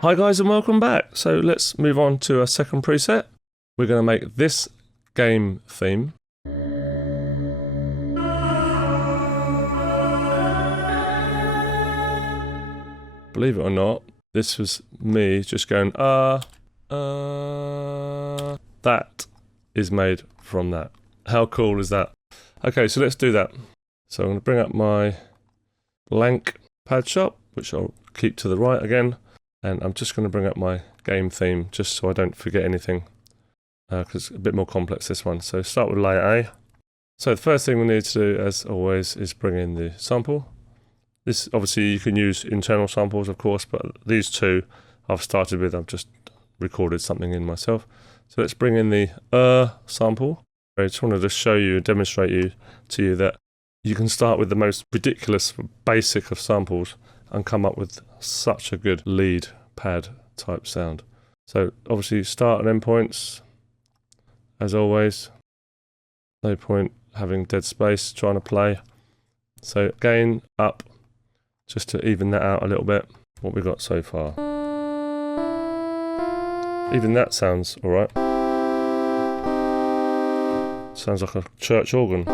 Hi guys and welcome back. So let's move on to our second preset. We're going to make this game theme. Believe it or not, this was me just going that is made from that. How cool is that? Okay, so let's do that. So I'm going to bring up my blank Padshop, which I'll keep to the right again. And I'm just going to bring up my game theme just so I don't forget anything, because it's a bit more complex, this one. So start with layer A. So the first thing we need to do, as always, is bring in the sample. This, obviously, you can use internal samples, of course, but these two I've started with. I've just recorded something in myself. So let's bring in the sample. I just wanted to show you, demonstrate to you that you can start with the most ridiculous, basic of samples and come up with such a good lead pad type sound. So obviously start and end points, as always. No point having dead space trying to play. So gain up, just to even that out a little bit, what we've got so far. Even that sounds alright. Sounds like a church organ.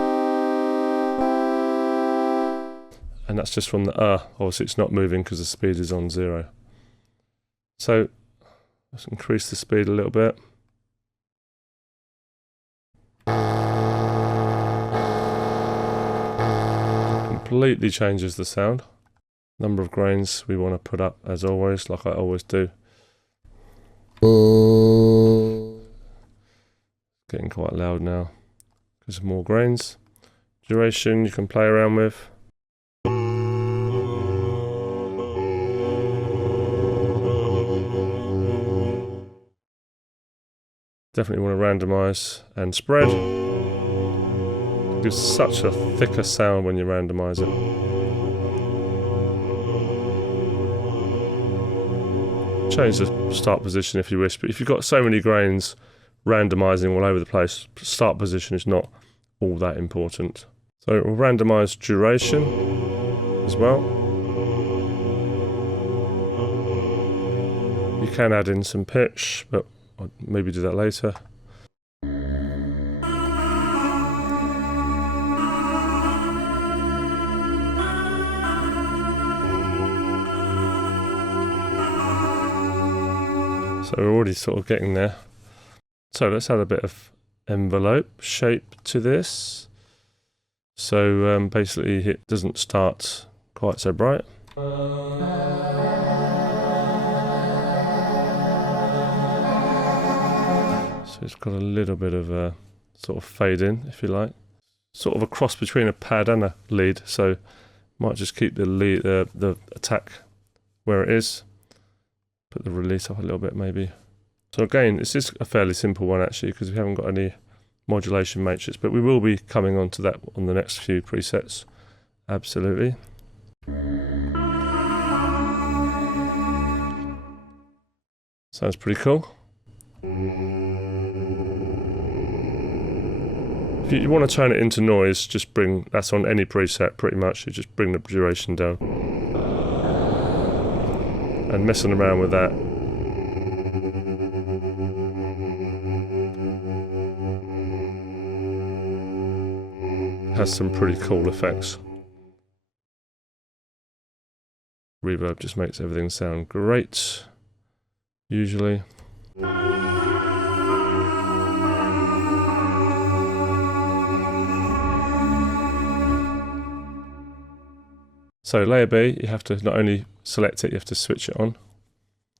And that's just from the obviously it's not moving because the speed is on 0. So let's increase the speed a little bit. Completely changes the sound. Number of grains we want to put up, as always, like I always do. Getting quite loud now because of more grains. Duration you can play around with. Definitely want to randomize and spread. It gives such a thicker sound when you randomize it. Change the start position if you wish, but if you've got so many grains randomizing all over the place, start position is not all that important. So we'll randomize duration as well. You can add in some pitch, but I'll maybe do that later. So we're already sort of getting there. So let's add a bit of envelope shape to this. So basically it doesn't start quite so bright. So it's got a little bit of a sort of fade in, if you like. Sort of a cross between a pad and a lead, so might just keep the lead, the attack where it is. Put the release up a little bit maybe. So again, this is a fairly simple one actually, because we haven't got any modulation matrix, but we will be coming on to that on the next few presets. Absolutely. Sounds pretty cool. If you want to turn it into noise, just bring, that's on any preset pretty much, you just bring the duration down. And messing around with that. Has some pretty cool effects. Reverb just makes everything sound great, usually. So layer B, you have to not only select it, you have to switch it on.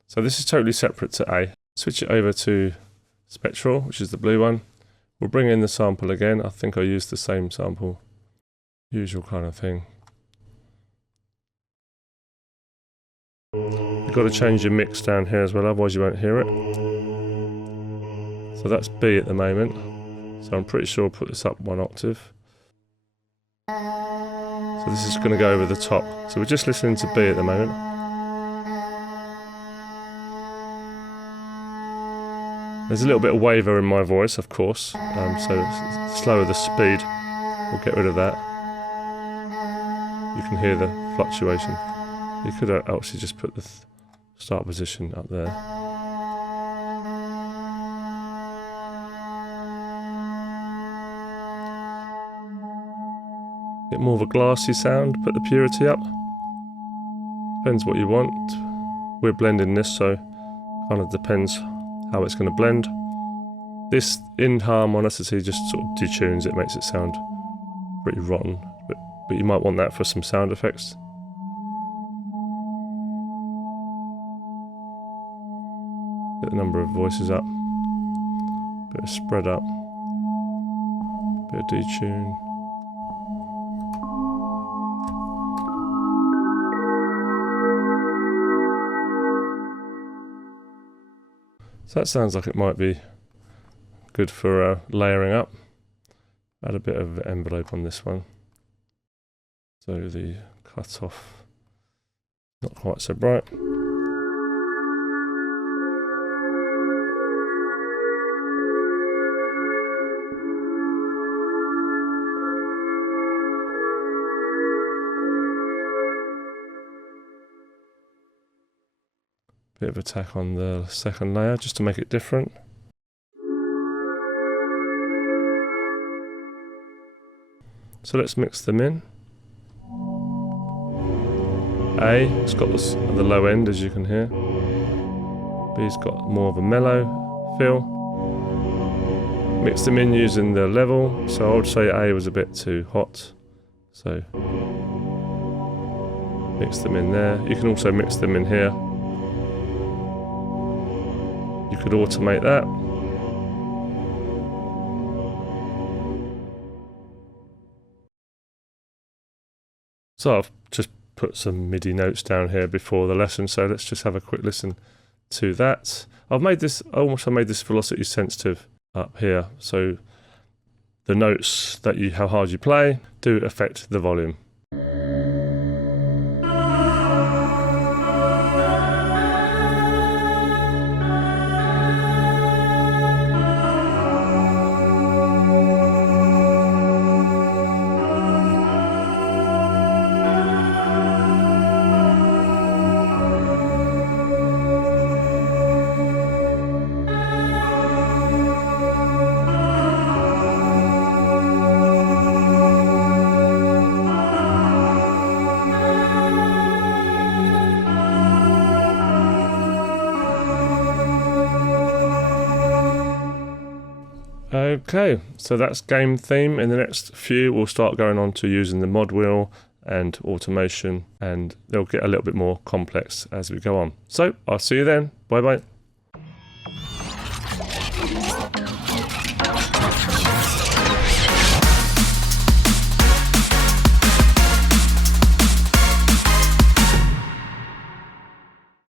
So this is totally separate to A. Switch it over to Spectral, which is the blue one. We'll bring in the sample again. I think I used the same sample. Usual kind of thing. You've got to change your mix down here as well, otherwise you won't hear it. So that's B at the moment. So I'm pretty sure I'll put this up 1 octave. So this is going to go over the top. So we're just listening to B at the moment. There's a little bit of waver in my voice, of course, so slower the speed, we'll get rid of that. You can hear the fluctuation. You could actually just put start position up there. Get more of a glassy sound, put the purity up. Depends what you want. We're blending this, so kind of depends how it's going to blend. This in harmonicity just sort of detunes it, makes it sound pretty rotten, but you might want that for some sound effects. Get the number of voices up, bit of spread up, bit of detune. So that sounds like it might be good for layering up. Add a bit of envelope on this one, so the cut-off not quite so bright. Bit of attack on the second layer just to make it different. So let's mix them in. A, it's got the low end, as you can hear. B's got more of a mellow feel. Mix them in using the level. So I would say A was a bit too hot. So mix them in there. You can also mix them in here. You could automate that. So I've just put some MIDI notes down here before the lesson, so let's just have a quick listen to that. I also made this velocity sensitive up here, so the notes that how hard you play do affect the volume. Okay, so that's game theme. In the next few, we'll start going on to using the mod wheel and automation, and they'll get a little bit more complex as we go on. So I'll see you then. Bye bye.